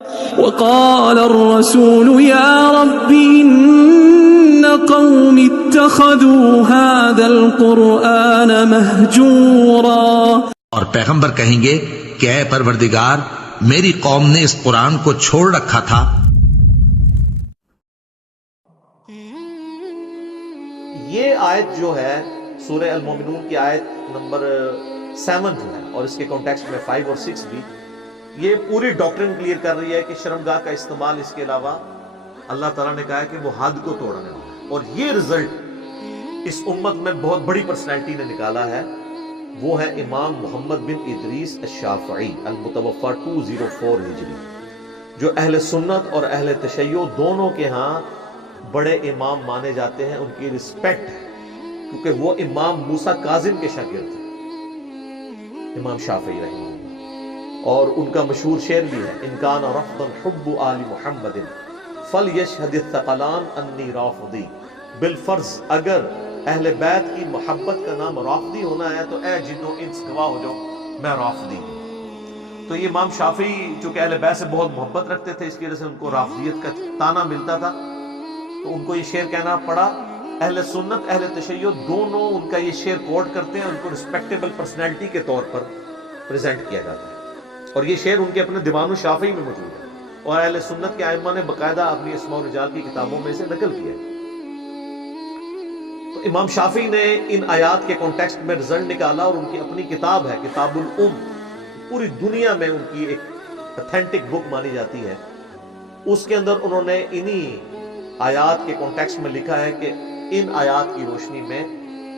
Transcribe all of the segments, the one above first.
وقال الرسول يا رب إن قوم اتخذوا هذا القرآن مهجورا، اور پیغمبر کہیں گے کہ اے پروردگار میری قوم نے اس قرآن کو چھوڑ رکھا تھا۔ یہ آیت جو ہے سورہ المومنون کی آیت نمبر 7 جو ہے، اور اس کے کانٹیکسٹ میں 5 اور 6 بھی، یہ پوری ڈاکٹرن کلیئر کر رہی ہے کہ شرمگاہ کا استعمال اس کے علاوہ اللہ تعالیٰ نے کہا ہے کہ وہ حد کو توڑنے والا ہے، اور یہ رزلٹ اس امت میں بہت بڑی پرسنالٹی نے نکالا ہے، وہ ہے امام محمد بن ادریس الشافعی المتوفی 204 ہجری، جو اہل سنت اور اہل تشیع دونوں کے ہاں بڑے امام مانے جاتے ہیں، ان کی رسپیکٹ ہے، کیونکہ وہ امام موسیٰ کاظم کے شاگرد تھے، امام شافعی رحمہ اللہ، اور ان کا مشہور شعر بھی ہے، ان کان رفضا حب آل محمد فلیشہد الثقلان انی رافضی، بالفرض اگر اہل بیت کی محبت کا نام رافضی ہونا ہے تو اے جنو انس گواہ ہو جاؤ میں رافضی ہوں۔ تو یہ امام شافعی چونکہ اہل بیت سے بہت محبت رکھتے تھے، اس کی وجہ سے ان کو رافضیت کا طعنہ ملتا تھا، تو ان کو یہ شعر کہنا پڑا۔ اہل سنت اہل تشیع دونوں ان کا یہ شعر کوٹ کرتے ہیں، ان کو رسپیکٹیبل پرسنالٹی کے طور پر پریزنٹ کیا جاتا ہے، اور یہ شعر ان کے اپنے دیوان الشافعی میں موجود ہے، اور اہل سنت کے ائمہ نے باقاعدہ اپنی اسماء الرجال کی کتابوں میں اسے نقل کیا ہے۔ تو امام شافعی نے ان آیات کے کانٹیکسٹ میں رزلٹ نکالا، اور ان کی اپنی کتاب ہے کتاب الام، پوری دنیا میں ان کی ایک اتھینٹک بک مانی جاتی ہے، اس کے اندر انہوں نے انہی آیات کے کانٹیکسٹ میں لکھا ہے کہ ان آیات کی روشنی میں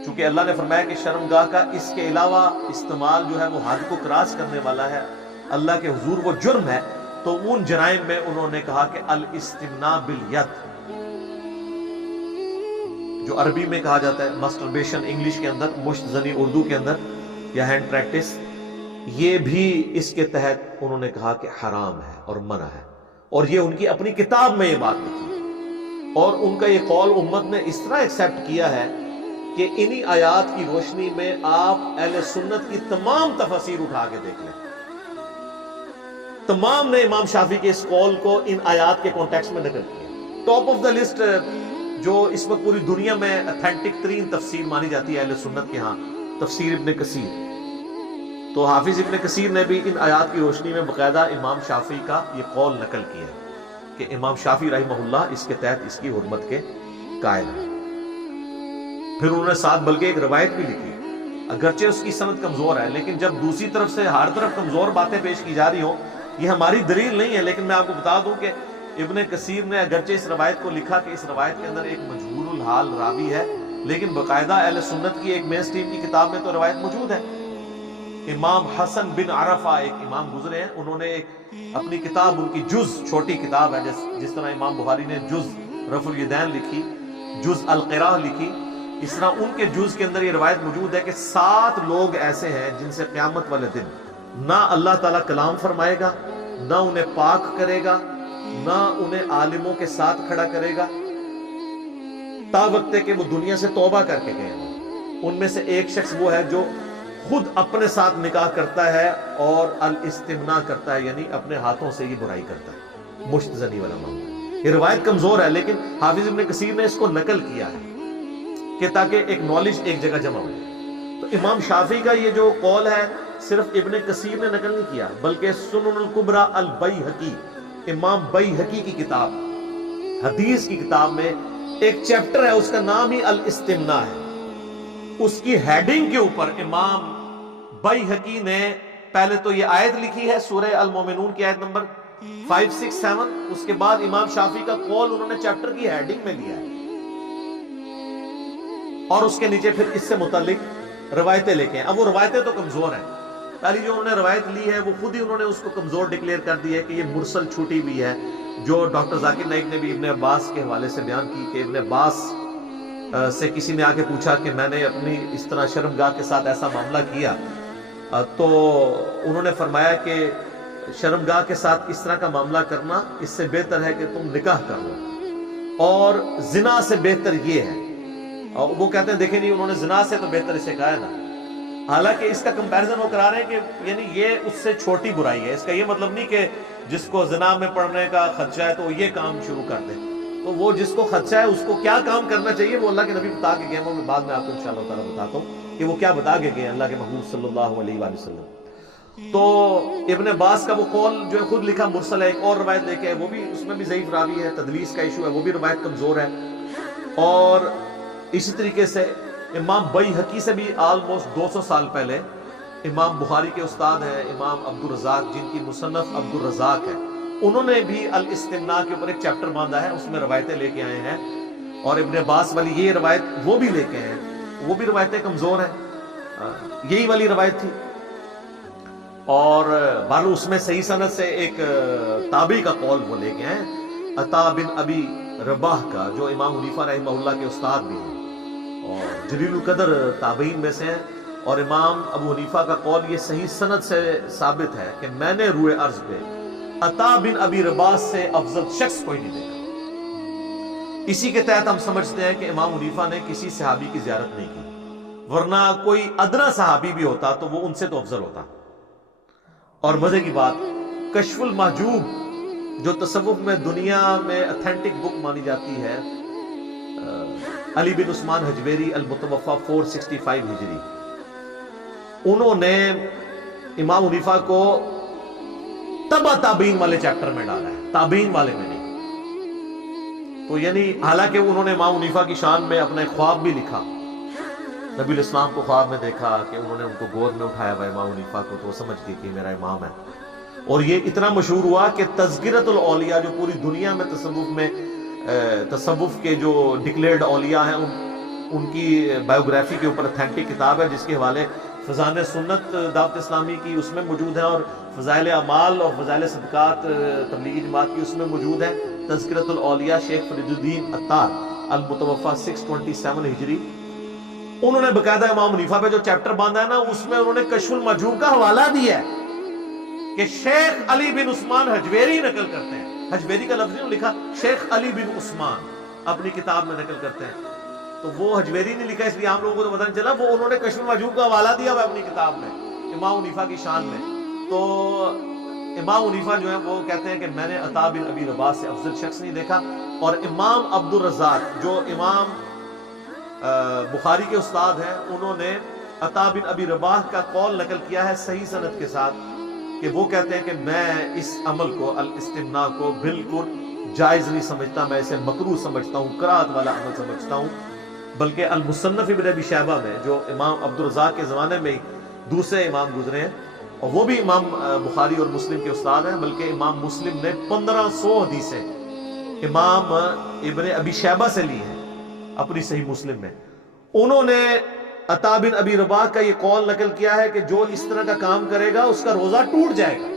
چونکہ اللہ نے فرمایا کہ شرمگاہ کا اس کے علاوہ استعمال جو ہے وہ حد کو کراس کرنے والا ہے، اللہ کے حضور وہ جرم ہے، تو ان جرائم میں انہوں نے کہا کہ الاستمناء بالید، جو عربی میں کہا جاتا ہے مسٹربیشن انگلش کے اندر، مشت زنی اردو کے اندر، یا ہینڈ پریکٹس، یہ بھی اس کے تحت انہوں نے کہا کہ حرام ہے اور منع ہے، اور یہ ان کی اپنی کتاب میں یہ بات لکھی ہے، اور ان کا یہ قول امت نے اس طرح ایکسیپٹ کیا ہے کہ انہی آیات کی روشنی میں آپ اہل سنت کی تمام تفاسیر اٹھا کے دیکھ لیں، تمام نے امام شافعی کے اس قول کو ان آیات کے کانٹیکسٹ میں نقل کیا۔ ٹاپ آف دا لسٹ جو اس وقت پوری دنیا میں اتھینٹک ترین تفسیر مانی جاتی ہے اہل سنت کے ہاں، تفسیر ابن کثیر، تو حافظ ابن کثیر نے بھی ان آیات کی روشنی میں باقاعدہ امام شافعی کا یہ قول نقل کیا ہے کہ امام شافعی رحمہ اللہ اس کے تحت اس کی حرمت کے قائل ہیں۔ پھر انہوں نے ساتھ بلکہ ایک روایت بھی لکھی، اگرچہ اس کی سند کمزور ہے، لیکن جب دوسری طرف سے ہر طرف کمزور باتیں پیش کی جا رہی ہوں، یہ ہماری دلیل نہیں ہے، لیکن میں آپ کو بتا دوں کہ ابن کثیر نے اگرچہ اس روایت کو لکھا کہ اس روایت کے اندر ایک مجہول الحال راوی ہے، لیکن باقاعدہ اہل سنت کی ایک مین سٹریم کی کتاب میں تو روایت موجود ہے۔ امام حسن بن عرفہ ایک امام گزرے ہیں، انہوں نے ایک اپنی کتاب، ان کی جز چھوٹی کتاب ہے، جس طرح امام بخاری نے جز رفع الیدین لکھی، جز القراء لکھی، اس طرح ان کے جز کے اندر یہ روایت موجود ہے کہ 7 لوگ ایسے ہیں جن سے قیامت والے دن نہ اللہ تعالیٰ کلام فرمائے گا، نہ انہیں پاک کرے گا، نہ انہیں عالموں کے ساتھ کھڑا کرے گا، تا وقت ہے کہ وہ دنیا سے توبہ کر کے گئے ہیں۔ ان میں سے ایک شخص وہ ہے جو خود اپنے ساتھ نکاح کرتا ہے اور الاستمناء کرتا ہے، یعنی اپنے ہاتھوں سے یہ برائی کرتا ہے، مشت زنی والا معاملہ۔ یہ روایت کمزور ہے، لیکن حافظ ابن کثیر نے اس کو نقل کیا ہے کہ تاکہ ایک نالج ایک جگہ جمع ہو جائے۔ تو امام شافعی کا یہ جو قول ہے صرف ابن کثیر نے نقل نہیں کیا، بلکہ سنن الکبریٰ البیہقی، امام بیہقی کی کتاب، حدیث کی کتاب میں ایک چیپٹر ہے، اس کا نام ہی الاستمناء ہے، اس کی ہیڈنگ کے اوپر امام بیہقی نے پہلے تو یہ آیت لکھی ہے سورہ المومنون کی آیت نمبر 5، 6، 7، اس کے بعد امام شافعی کا قول انہوں نے چیپٹر کی ہیڈنگ میں لیا ہے، اور اس کے نیچے پھر اس سے متعلق روایتیں لے کے ہیں۔ اب وہ روایتیں تو کمزور ہیں، پہلی جو انہوں نے روایت لی ہے وہ خود ہی انہوں نے اس کو کمزور ڈکلیئر کر دی ہے کہ یہ مرسل چھوٹی بھی ہے، جو ڈاکٹر ذاکر نائک نے بھی ابن عباس کے حوالے سے بیان کی کہ ابن عباس سے کسی نے آ کے پوچھا کہ میں نے اپنی اس طرح شرمگاہ کے ساتھ ایسا معاملہ کیا، تو انہوں نے فرمایا کہ شرمگاہ کے ساتھ اس طرح کا معاملہ کرنا اس سے بہتر ہے کہ تم نکاح کر لو، اور زنا سے بہتر یہ ہے، اور وہ کہتے ہیں دیکھیں نہیں، انہوں نے زنا سے تو بہتر اسے کہا ہے نا، حالانکہ اس کا کمپیریزن وہ کرا رہے ہیں کہ یعنی یہ اس سے چھوٹی برائی ہے. اس کا یہ مطلب نہیں کہ جس کو زنا میں پڑنے کا خدشہ ہے تو وہ یہ کام شروع کر دے. تو وہ جس کو خدشہ ہے اس کو کیا کام کرنا چاہیے وہ اللہ کے نبی بتا کے گئے. میں بعد میں آپ کو انشاءاللہ تعالیٰ بتاتا ہوں کہ وہ کیا بتا کے گئے اللہ کے محبوب صلی اللہ علیہ وآلہ وسلم. تو ابن عباس کا وہ قول جو ہے خود لکھا مرسل ہے. ایک اور روایت لے کے وہ بھی اس میں بھی ضعیف راوی ہے, تدلیس کا ایشو ہے, وہ بھی روایت کمزور ہے. اور اسی طریقے سے امام بیہقی سے بھی آلموسٹ 200 سال پہلے امام بخاری کے استاد ہیں امام عبد الرزاق, جن کی مصنف عبد الرزاق ہے, انہوں نے بھی الاستمناء کے اوپر ایک چیپٹر باندھا ہے, اس میں روایتیں لے کے آئے ہیں. اور ابن عباس والی یہ روایت وہ بھی لے کے ہیں, وہ بھی روایتیں کمزور ہیں, یہی والی روایت تھی. اور بہرحال اس میں صحیح سند سے ایک تابعی کا قول وہ لے کے ہیں, عطا بن ابی رباح کا, جو امام حنیفہ رحمہ اللہ کے استاد بھی ہیں اور جلیل القدر تابعین میں سے ہیں. اور امام ابو حنیفہ کا قول یہ صحیح سند سے ثابت ہے کہ میں نے روئے ارض پہ عطا بن ابی رباح سے افضل شخص کوئی نہیں دیکھا. اسی کے تحت ہم سمجھتے ہیں کہ امام حنیفہ نے کسی صحابی کی زیارت نہیں کی, ورنہ کوئی ادنا صحابی بھی ہوتا تو وہ ان سے تو افضل ہوتا. اور مزے کی بات, کشف المحجوب جو تصوف میں دنیا میں اتھینٹک بک مانی جاتی ہے, علی بن عثمان حجویری المتوفہ 465 ہجری, انہوں نے امام حنیفہ کو تبع تابعین والے چیپٹر میں ڈالا ہے, تابعین والے میں نہیں. تو یعنی حالانکہ انہوں نے امام حنیفہ کی شان میں اپنا ایک خواب بھی لکھا, نبی الاسلام کو خواب میں دیکھا کہ انہوں نے ان کو گود میں اٹھایا ہوا امام حنیفہ کو, تو وہ سمجھ گئے کہ میرا امام ہے. اور یہ اتنا مشہور ہوا کہ تذکرۃ الاولیاء جو پوری دنیا میں تصوف کے جو ڈکلیئرڈ اولیاء ہیں ان کی بایوگرافی کے اوپر اتھینٹک کتاب ہے, جس کے حوالے فضائل سنت دعوت اسلامی کی اس میں موجود ہیں, اور فضائل اعمال اور فضائل صدقات تبلیغی جماعت کی اس میں موجود ہے. تذکرۃ الاولیاء شیخ فرید الدین عطار المتوفہ 627 ہجری, انہوں نے باقاعدہ امام حنیفہ پہ جو چیپٹر باندھا ہے نا, اس میں انہوں نے کشف المحجوب کا حوالہ دیا ہے کہ شیخ علی بن عثمان حجویری نقل کرتے ہیں. حجویری کا لفظ نہیں لکھا, شیخ علی بن عثمان اپنی کتاب میں نقل کرتے ہیں. تو وہ حجویری نہیں لکھا, اس لیے عام لوگوں کو تو پتہ نہیں چلا, وہ انہوں نے کشف المحجوب کا حوالہ دیا ہوا اپنی کتاب میں امام حنیفہ کی شان میں. تو امام حنیفہ جو ہے وہ کہتے ہیں کہ میں نے عطا بن ابی رباح سے افضل شخص نہیں دیکھا. اور امام عبد الرزاق جو امام بخاری کے استاد ہیں, انہوں نے عطا بن ابی رباح کا قول نقل کیا ہے صحیح سند کے ساتھ, کہ وہ کہتے ہیں کہ میں اس عمل کو الاستمناء کو بالکل جائز نہیں سمجھتا, میں اسے مکروہ سمجھتا ہوں, کراہت والا عمل سمجھتا ہوں. بلکہ المصنف ابن ابی شیبہ میں جو امام عبد الرزاق کے زمانے میں ہی دوسرے امام گزرے ہیں, اور وہ بھی امام بخاری اور مسلم کے استاد ہیں, بلکہ امام مسلم نے 1500 حدیثیں امام ابن ابی شیبہ سے لی ہیں اپنی صحیح مسلم میں. انہوں نے عطا بن ابی رباح کا یہ قول نقل کیا ہے کہ جو اس طرح کا کام کرے گا اس کا روزہ ٹوٹ جائے گا,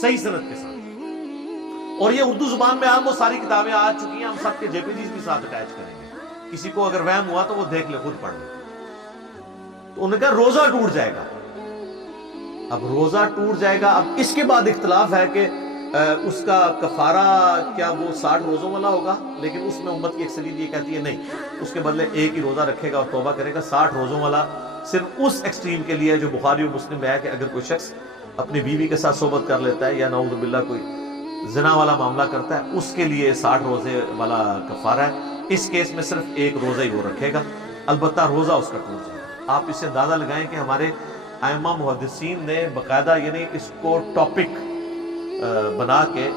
صحیح سند کے ساتھ. اور یہ اردو زبان میں آپ وہ ساری کتابیں آ چکی ہیں, ہم سب کے JPGs بھی ساتھ اٹیچ کریں گے, کسی کو اگر وہم ہوا تو وہ دیکھ لے, خود پڑھ لے. تو انہوں نے کہا روزہ ٹوٹ جائے گا. اب روزہ ٹوٹ جائے گا, اب اس کے بعد اختلاف ہے کہ اس کا کفارہ کیا وہ 60 روزوں والا ہوگا, لیکن اس میں امت کی اکثریت یہ کہتی ہے نہیں, اس کے بدلے ایک ہی روزہ رکھے گا اور توبہ کرے گا. 60 روزوں والا صرف اس ایکسٹریم کے لیے جو بخاری اور مسلم میں ہے کہ اگر کوئی شخص اپنی بیوی کے ساتھ صحبت کر لیتا ہے یا نعوذ باللہ کوئی زنا والا معاملہ کرتا ہے, اس کے لیے 60 روزے والا کفارہ ہے. اس کیس میں صرف ایک روزہ ہی وہ رکھے گا, البتہ روزہ اس کا ٹوٹ جائے گا. آپ اس سے اندازہ لگائیں کہ ہمارے ائمہ محدثین نے باقاعدہ یعنی اس کو ٹاپک بنا کے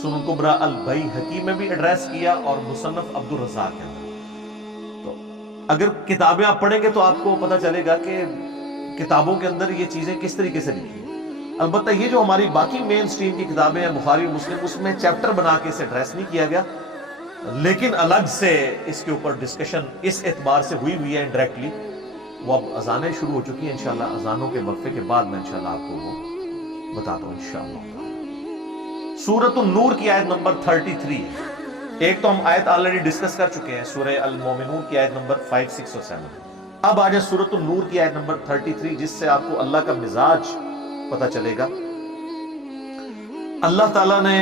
سنن کبریٰ البیہقی میں بھی ایڈریس کیا اور مصنف عبد الرزاق کے اندر. تو اگر کتابیں آپ پڑھیں گے تو آپ کو پتہ چلے گا کہ کتابوں کے اندر یہ چیزیں کس طریقے سے لکھی ہیں. البتہ یہ جو ہماری باقی مین سٹریم کی کتابیں ہیں بخاری اور مسلم, اس میں چیپٹر بنا کے اسے ایڈریس نہیں کیا گیا, لیکن الگ سے اس کے اوپر ڈسکشن اس اعتبار سے ہوئی ہے انڈائریکٹلی. وہ اب اذانیں شروع ہو چکی ہیں, انشاءاللہ اذانوں کے وقفے کے بعد میں انشاءاللہ آپ کو وہ بتاتا ہوں انشاءاللہ. سورۃ النور کی آیت نمبر 33 ہے. ایک تو ہم آیت آلریڈی ڈسکس کر چکے ہیں, سورہ المومنون کی آیت نمبر 5, 6 اور 7. اب آ جائے سورۃ النور کی آیت نمبر 33, جس سے آپ کو اللہ کا مزاج پتہ چلے گا. اللہ تعالیٰ نے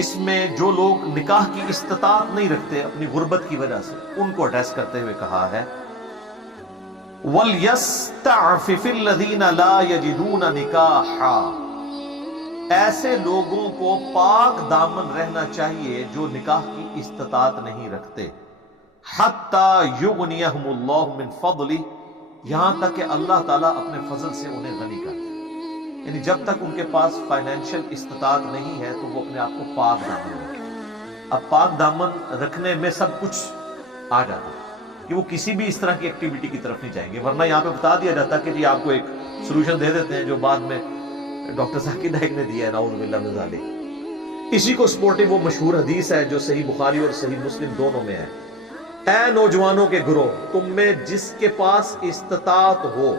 اس میں جو لوگ نکاح کی استطاعت نہیں رکھتے اپنی غربت کی وجہ سے, ان کو ایڈریس کرتے ہوئے کہا ہے وَلْيَسْتَعْفِفِ الَّذِينَ لَا يَجِدُونَ نِكَاحًا، ایسے لوگوں کو پاک دامن رہنا چاہیے جو نکاح کی استطاعت نہیں رکھتے، حَتَّى يُغْنِيَهُمُ اللَّهُ مِنْ فَضْلِهِ، یہاں تک کہ اللہ تعالیٰ اپنے فضل سے انہیں غنی کر دے، یعنی جب تک ان کے پاس فائنینشیل استطاعت نہیں ہے تو وہ اپنے آپ کو پاک دامن رکھیں۔ اب پاک دامن رکھنے میں سب کچھ آ جاتا ہے کہ وہ کسی بھی اس طرح کی ایکٹیویٹی کی طرف نہیں جائیں گے، ورنہ یہاں پہ بتا دیا جاتا کہ جی آپ کو ایک سولوشن دے دیتے ہیں جو بعد میں ڈاکٹر ذاکر نائک نے دیا ہے، نعوذ باللہ من ذالک۔ اسی کو سپورٹنگ وہ مشہور حدیث ہے جو صحیح بخاری اور صحیح مسلم دونوں میں ہے، اے نوجوانوں کے گروہ، تم میں جس کے پاس استطاعت ہو،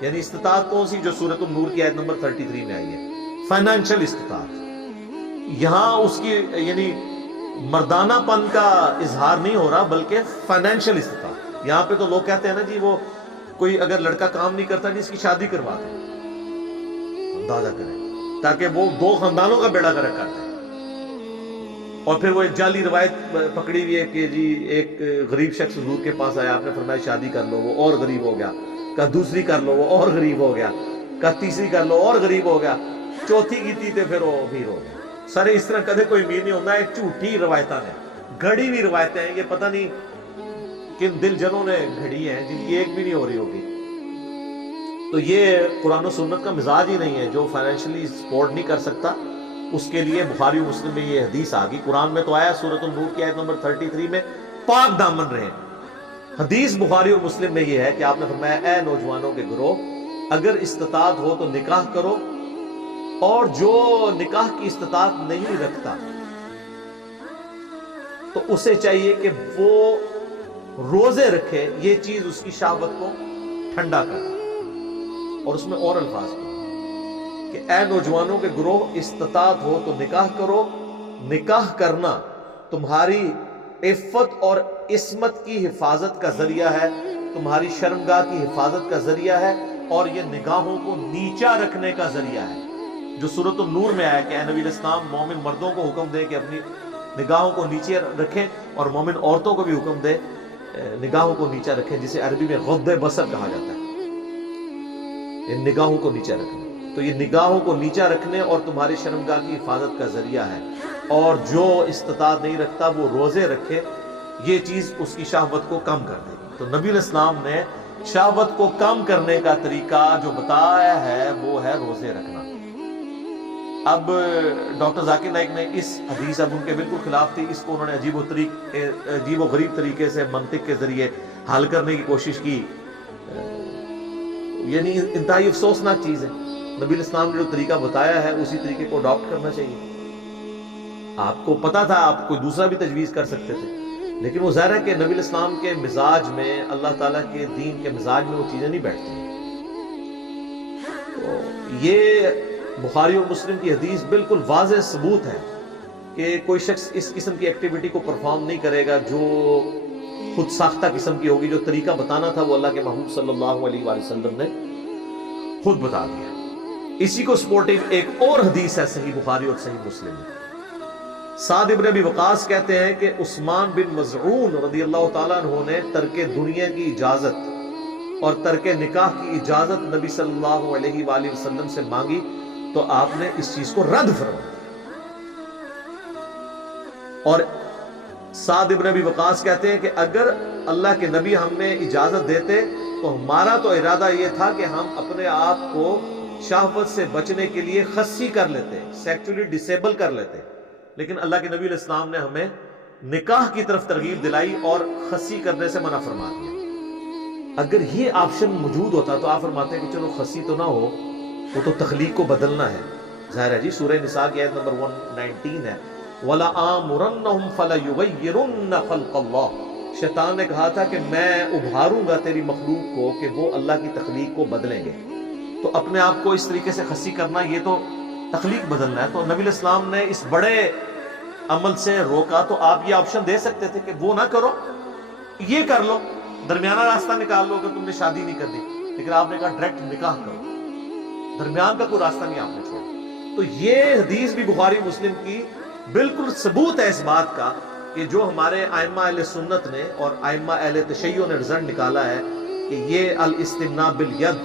یعنی استطاعت کون سی؟ جو سورۃ النور کی آیت نمبر 33 میں آئی ہے، فائنینشیل استطاعت۔ یہاں اس کی یعنی مردانہ پن کا اظہار نہیں ہو رہا بلکہ فائنینشیل استطاعت۔ یہاں پہ تو لوگ کہتے ہیں نا جی وہ کوئی اگر لڑکا کام نہیں کرتا جی اس کی شادی کروا دیں، اندازہ کریں، تاکہ وہ دو خاندانوں کا بیڑا گرک کر دیں۔ اور پھر وہ ایک جعلی روایت پکڑی ہوئی ہے کہ جی ایک غریب شخص حضور کے پاس آیا، آپ نے فرمایا شادی کر لو، وہ اور غریب ہو گیا، کہا دوسری کر لو، وہ اور غریب ہو گیا، کہا تیسری کر لو، اور غریب ہو گیا، چوتھی کی تھی تے پھر وہ امیر ہو گیا۔ سارے اس طرح کدے کوئی امیر نہیں ہوتا، ایک جھوٹی روایتاں نے گھڑی ہوئی روایتیں ہیں، یہ پتہ نہیں کن دل جنوں نے گھڑی ہیں جن کی ایک بھی نہیں ہو رہی ہوگی۔ تو یہ قرآن و سنت کا مزاج ہی نہیں ہے، جو فائنینشلی سپورٹ نہیں کر سکتا اس کے لیے بخاری و مسلم میں یہ حدیث آ گئی۔ قرآن میں تو آیا سورۃ النور کی آیت نمبر 33 میں پاک دامن رہیں، حدیث بخاری اور مسلم میں یہ ہے کہ آپ نے فرمایا اے نوجوانوں کے گروہ، اگر استطاعت ہو تو نکاح کرو، اور جو نکاح کی استطاعت نہیں رکھتا تو اسے چاہیے کہ وہ روزے رکھے، یہ چیز اس کی شہوت کو ٹھنڈا کر۔ اور اس میں اور الفاظ کہ اے نوجوانوں کے گروہ، استطاعت ہو تو نکاح کرو، نکاح کرنا تمہاری عفت اور عصمت کی حفاظت کا ذریعہ ہے، تمہاری شرمگاہ کی حفاظت کا ذریعہ ہے، اور یہ نگاہوں کو نیچا رکھنے کا ذریعہ ہے، جو سورۃ النور میں آیا کہ اے نبی علیہ السلام مومن مردوں کو حکم دے کہ اپنی نگاہوں کو نیچے رکھیں، اور مومن عورتوں کو بھی حکم دے نگاہوں کو نیچا رکھیں، جسے عربی میں غض بصر کہا جاتا ہے، ان نگاہوں کو نیچا رکھیں۔ تو یہ نگاہوں کو نیچا رکھنے اور تمہاری شرمگاہ کی حفاظت کا ذریعہ ہے، اور جو استطاعت نہیں رکھتا وہ روزے رکھے، یہ چیز اس کی شہوت کو کم کر دے گی۔ تو نبی علیہ السلام نے شہوت کو کم کرنے کا طریقہ جو بتایا ہے وہ ہے روزے رکھنا۔ اب ڈاکٹر ذاکر نائک نے اس حدیث، اب ان کے بالکل خلاف تھی، اس کو انہوں نے عجیب و غریب طریقے سے منطق کے ذریعے حل کرنے کی کوشش کی، یعنی انتہائی افسوسناک چیز ہے۔ نبی الاسلام نے جو طریقہ بتایا ہے اسی طریقے کو اڈاپٹ کرنا چاہیے۔ آپ کو پتا تھا آپ کوئی دوسرا بھی تجویز کر سکتے تھے، لیکن وہ ظاہر ہے کہ نبی الاسلام کے مزاج میں، اللہ تعالیٰ کے دین کے مزاج میں وہ چیزیں نہیں بیٹھتی ہیں۔ تو یہ بخاری اور مسلم کی حدیث بالکل واضح ثبوت ہے کہ کوئی شخص اس قسم کی ایکٹیویٹی کو پرفارم نہیں کرے گا جو خود ساختہ قسم کی ہوگی۔ جو طریقہ بتانا تھا وہ اللہ کے محبوب صلی اللہ علیہ وآلہ وسلم نے خود بتا دیا۔ اسی کو سپورٹنگ ایک اور حدیث ہے صحیح بخاری اور صحیح مسلم میں۔ سعد ابن ابی وقاص کہتے ہیں کہ عثمان بن مظعون رضی اللہ تعالیٰ عنہ نے ترک دنیا کی اجازت اور ترک نکاح کی اجازت نبی صلی اللہ علیہ وآلہ وسلم سے مانگی تو آپ نے اس چیز کو رد فرما دیا۔ اور سعد ابن ابی وقاص کہتے ہیں کہ اگر اللہ کے نبی ہمیں اجازت دیتے تو ہمارا تو ارادہ یہ تھا کہ ہم اپنے آپ کو شہوت سے بچنے کے لیے خصی کر لیتے، سیکچولی ڈسیبل کر لیتے، لیکن اللہ کے نبی علیہ السلام نے ہمیں نکاح کی طرف ترغیب دلائی اور خصی کرنے سے منع فرما دیا۔ اگر یہ آپشن موجود ہوتا تو آپ فرماتے ہیں کہ چلو خصی تو نہ ہو، وہ تو تخلیق کو بدلنا ہے، ظاہر ہے جی۔ سورہ نساء کی آیت نمبر 119 ہے، وَلَآمُرَنَّهُمْ فَلَيُغَيِّرُنَّ خَلْقَ اللَّهِ۔ شیطان نے کہا تھا کہ میں ابھاروں گا تیری مخلوق کو کہ وہ اللہ کی تخلیق کو بدلیں گے۔ تو اپنے آپ کو اس طریقے سے خصی کرنا یہ تو تخلیق بدلنا ہے۔ تو نبی علیہ السلام نے اس بڑے عمل سے روکا، تو آپ یہ آپشن دے سکتے تھے کہ وہ نہ کرو، یہ کر لو، درمیانہ راستہ نکال لو اگر تم نے شادی نہیں کرنی، لیکن آپ نے کہا ڈائریکٹ نکاح کرو، درمیان کا کوئی راستہ نہیں آپ نے چھوڑا۔ تو یہ حدیث بھی بخاری مسلم کی بالکل ثبوت ہے اس بات کا کہ جو ہمارے ائمہ اہل سنت نے اور ائمہ اہل تشیع نے رزلٹ نکالا ہے کہ یہ الاستمناء بالید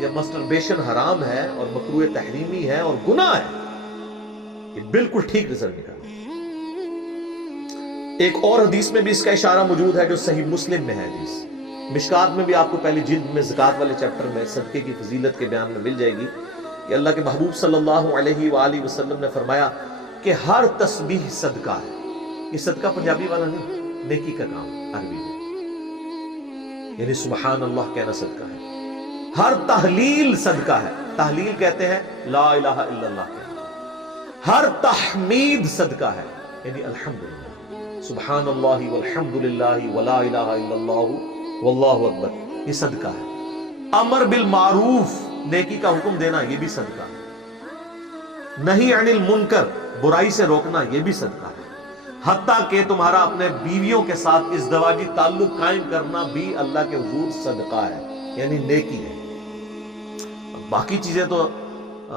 یا مسٹربیشن حرام ہے اور مکروہ تحریمی ہے اور گناہ ہے، یہ بالکل ٹھیک رزلٹ نکلا۔ ایک اور حدیث میں بھی اس کا اشارہ موجود ہے جو صحیح مسلم میں ہے حدیث، مشکات میں بھی آپ کو پہلی جلد میں زکوٰۃ والے چیپٹر میں صدقے کی فضیلت کے بیان میں مل جائے گی کہ اللہ کے محبوب صلی اللہ علیہ وآلہ وسلم نے فرمایا کہ ہر تسبیح صدقہ ہے۔ یہ صدقہ پنجابی والا نہیں، نیکی کا کام عربی میں، یعنی سبحان اللہ کہنا صدقہ ہے۔ ہر تحلیل صدقہ ہے، تحلیل کہتے ہیں لا الہ الا اللہ کہنا۔ ہر تحمید صدقہ ہے، یعنی الحمدللہ، سبحان اللہ والحمد للہ ولا الہ الا اللہ واللہ اکبر، یہ صدقہ ہے۔ امر بالمعروف، نیکی کا حکم دینا، یہ بھی صدقہ ہے۔ نہی عن المنکر، برائی سے روکنا، یہ بھی صدقہ ہے۔ حتیٰ کہ تمہارا اپنے بیویوں کے ساتھ ازدواجی تعلق قائم کرنا بھی اللہ کے حضور صدقہ ہے، یعنی نیکی ہے۔ باقی چیزیں تو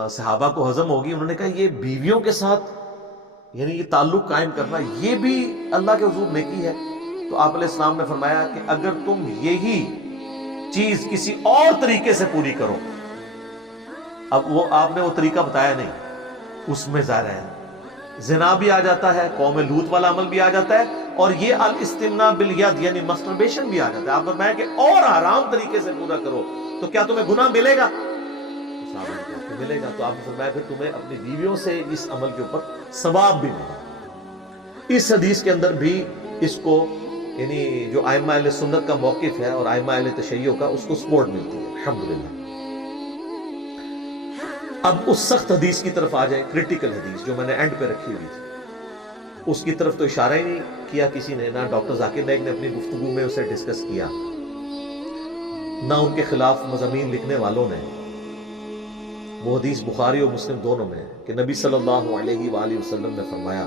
صحابہ کو ہضم ہوگی، انہوں نے کہا یہ بیویوں کے ساتھ یعنی یہ تعلق قائم کرنا یہ بھی اللہ کے حضور نیکی ہے۔ تو آپ علیہ السلام نے فرمایا کہ اگر تم یہی چیز کسی اور طریقے سے پوری کرو، اب وہ آپ نے وہ طریقہ بتایا نہیں، اس میں ظاہر ہے زنا بھی آ جاتا ہے، قوم لوط والا عمل بھی آ جاتا ہے، اور یہ الاستمناء بالید یعنی مسٹربیشن بھی آ جاتا ہے۔ آپ فرمایا کہ اور حرام طریقے سے پورا کرو تو کیا تمہیں گناہ ملے گا؟ صحابہ نے کہا کہ ملے گا۔ تو آپ نے فرمایا پھر تمہیں اپنی بیویوں سے اس عمل کے اوپر ثواب بھی ملے گا۔ اس حدیث کے اندر بھی اس کو یعنی جو ائمہ اہل سنت کا موقف ہے اور ائمہ اہل تشیع کا، اس کو سپورٹ ملتی ہے الحمدللہ۔ اب اس سخت حدیث کی طرف آ جائیں، کریٹیکل حدیث جو میں نے اینڈ پہ رکھی ہوئی تھی، اس کی طرف تو اشارہ ہی نہیں کیا کسی نے، نہ ڈاکٹر ذاکر نائک نے اپنی گفتگو میں اسے ڈسکس کیا، نہ ان کے خلاف مضامین لکھنے والوں نے۔ وہ حدیث بخاری اور مسلم دونوں میں ہے کہ نبی صلی اللہ علیہ وآلہ وسلم نے فرمایا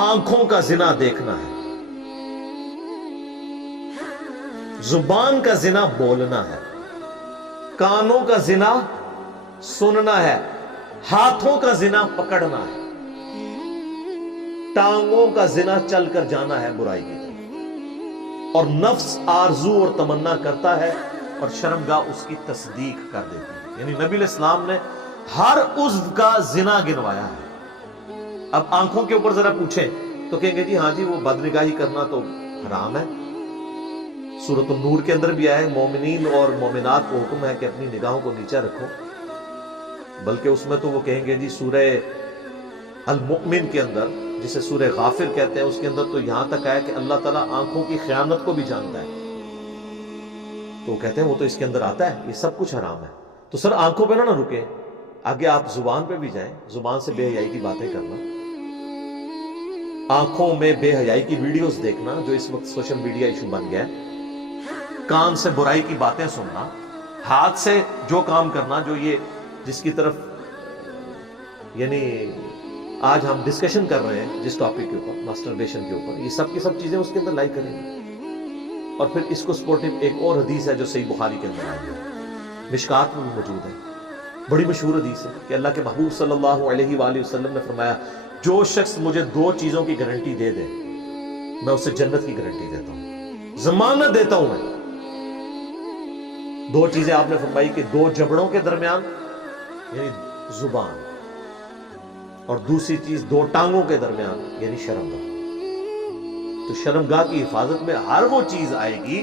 آنکھوں کا زنا دیکھنا ہے، زبان کا زنا بولنا ہے، کانوں کا زنا سننا ہے، ہاتھوں کا زنا پکڑنا ہے، ٹانگوں کا زنا چل کر جانا ہے برائی کی طرف، اور نفس آرزو اور تمنا کرتا ہے اور شرمگاہ اس کی تصدیق کر دیتی ہے۔ یعنی نبی علیہ السلام نے ہر عضو کا زنا گنوایا ہے۔ اب آنکھوں کے اوپر ذرا پوچھیں تو کہیں گے جی ہاں جی وہ بدنگاہی کرنا تو حرام ہے، سورۃ النور کے اندر بھی آیا ہے مومنین اور مومنات کو حکم ہے کہ اپنی نگاہوں کو نیچا رکھو، بلکہ اس میں تو وہ کہیں گے جی سورہ المؤمن کے اندر جسے سورہ غافر کہتے ہیں اس کے اندر تو یہاں تک آیا کہ اللہ تعالیٰ آنکھوں کی خیانت کو بھی جانتا ہے، تو وہ کہتے ہیں وہ تو اس کے اندر آتا ہے، یہ سب کچھ حرام ہے۔ تو سر آنکھوں پہ نہ رکیں، آگے آپ زبان پہ بھی جائیں، زبان سے بے حیائی کی باتیں کرنا، آنکھوں میں بے حیائی کی ویڈیوز دیکھنا جو اس وقت سوشل میڈیا ایشو بن گیا ہے، کان سے برائی کی باتیں سننا، ہاتھ سے جو کام کرنا جو یہ جس کی طرف یعنی آج ہم ڈسکشن کر رہے ہیں جس ٹاپک کے اوپر ماسٹربیشن کے اوپر، یہ سب کی سب چیزیں اس کے اندر لائک کریں گے۔ اور پھر اس کو سپورٹنگ ایک اور حدیث ہے جو صحیح بخاری کے اندر آئی ہے، مشکات میں بھی موجود ہے، بڑی مشہور حدیث ہے کہ اللہ کے محبوب صلی اللہ علیہ وآلہ وسلم نے فرمایا جو شخص مجھے دو چیزوں کی گارنٹی دے دے میں اسے جنت کی گارنٹی دیتا ہوں، ضمانت دیتا ہوں میں۔ دو چیزیں آپ نے فرمائی کہ دو جبڑوں کے درمیان یعنی زبان، اور دوسری چیز دو ٹانگوں کے درمیان یعنی شرمگاہ۔ تو شرمگاہ کی حفاظت میں ہر وہ چیز آئے گی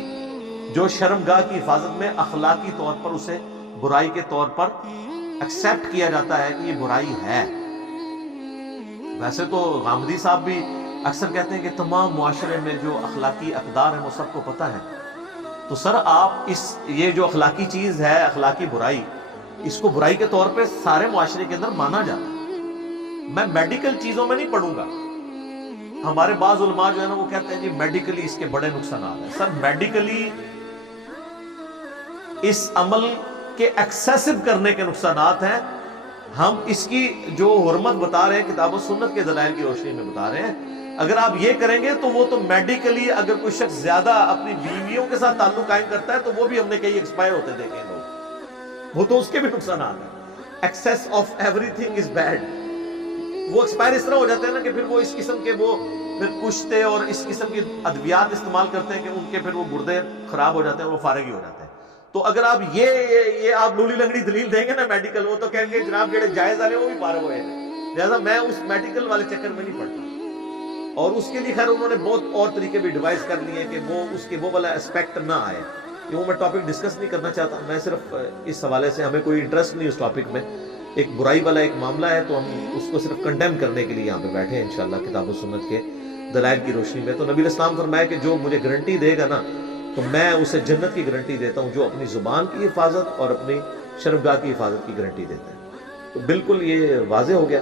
جو شرمگاہ کی حفاظت میں اخلاقی طور پر اسے برائی کے طور پر ایکسیپٹ کیا جاتا ہے کہ یہ برائی ہے۔ ویسے تو غامدی صاحب بھی اکثر کہتے ہیں کہ تمام معاشرے میں جو اخلاقی اقدار ہیں وہ سب کو پتہ ہے، تو سر آپ یہ جو اخلاقی چیز ہے اخلاقی برائی، اس کو برائی کے طور پہ سارے معاشرے کے اندر مانا جاتا ہے۔ میں میڈیکل چیزوں میں نہیں پڑھوں گا، ہمارے بعض علماء جو ہے نا وہ کہتے ہیں جی میڈیکلی اس کے بڑے نقصانات ہیں۔ سر میڈیکلی اس عمل کے ایکسیسو کرنے کے نقصانات ہیں، ہم اس کی جو حرمت بتا رہے ہیں کتاب و سنت کے دلائل کی روشنی میں بتا رہے ہیں۔ اگر آپ یہ کریں گے تو وہ تو میڈیکلی اگر کوئی شخص زیادہ اپنی بیویوں کے ساتھ تعلق قائم کرتا ہے تو وہ بھی ہم نے کئی ایکسپائر ہوتے دیکھے ہیں لوگ، وہ تو اس کے بھی نقصانات ہیں۔ Access of every thing is bad, وہ ایکسپائر اس طرح ہو جاتے ہیں نا کہ پھر وہ اس قسم کے وہ پھر کشتے اور اس قسم کی ادویات استعمال کرتے ہیں کہ ان کے پھر وہ گردے خراب ہو جاتے ہیں اور وہ فارغ ہی ہو جاتے ہیں. تو اگر آپ یہ آپ لولی لنگڑی دلیل دیں گے نا میڈیکل، وہ تو کہیں گے جناب جڑے جائز والے وہ بھی فارغ ہوئے ہیں. لہٰذا میں اس میڈیکل والے چکر میں نہیں پڑتا. اور اس کے لیے خیر انہوں نے بہت اور طریقے بھی ڈیوائز کر لیے کہ وہ اس کے وہ والا اسپیکٹ نہ آئے. وہ میں ٹاپک ڈسکس نہیں کرنا چاہتا. میں صرف اس حوالے سے ہمیں کوئی انٹرسٹ نہیں اس ٹاپک میں. ایک برائی والا ایک معاملہ ہے تو ہم اس کو صرف کنڈیم کرنے کے لیے یہاں پہ بیٹھے ہیں انشاءاللہ کتاب و سنت کے دلائل کی روشنی میں. تو نبی علیہ السلام فرمایا کہ جو مجھے گارنٹی دے گا نا تو میں اسے جنت کی گارنٹی دیتا ہوں، جو اپنی زبان کی حفاظت اور اپنی شرمگاہ کی حفاظت کی گارنٹی دیتا ہے. تو بالکل یہ واضح ہو گیا.